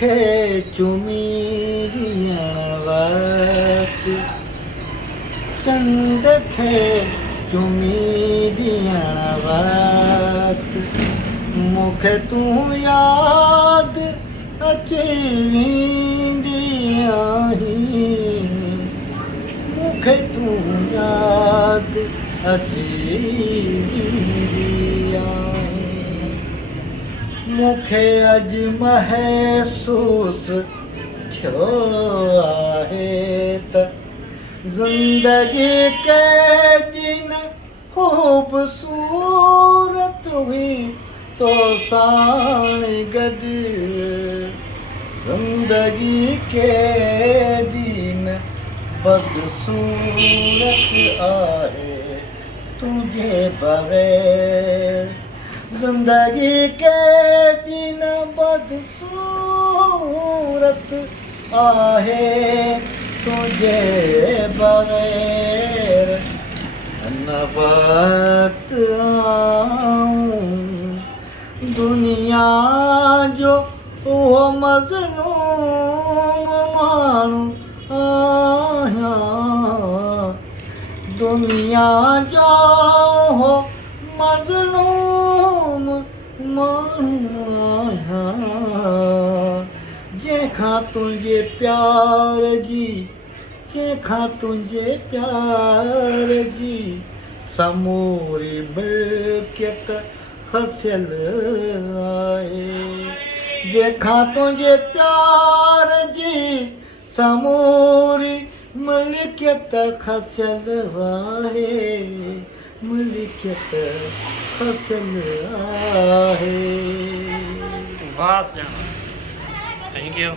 खे चुमी ॾियण वक़्तु चंड खे चुमी ॾियण वक़्तु मूंखे तूं यादि अची वेंदी आहीं मूंखे तूं यादि अची वेंदी आहीं मूंखे अॼु महसूसु थियो आहे त ज़िंदगी केॾी न ख़ूबसूरत हुई तो साण गॾु ज़िंदगी केॾी न बदसूरत आहे तुंहिंजे बग़ैर ज़िंदगी केॾी न बदसूरत आहे तुंहिंजे बग़ैर न वक़्तु आऊं दुनिया जो उहो मज़लूम माण्हू आहियां दुनिया जो उहो मज़लूम माण्हू आहियां जंहिंखां तुंहिंजे प्यार जी समूरी मिल्कियत खसियल आहे जंहिंखां तुंहिंजे प्यार जी समूरी मिल्कियत खसियल आहे मिल्कियत खसियल आहे वाह थैंक यू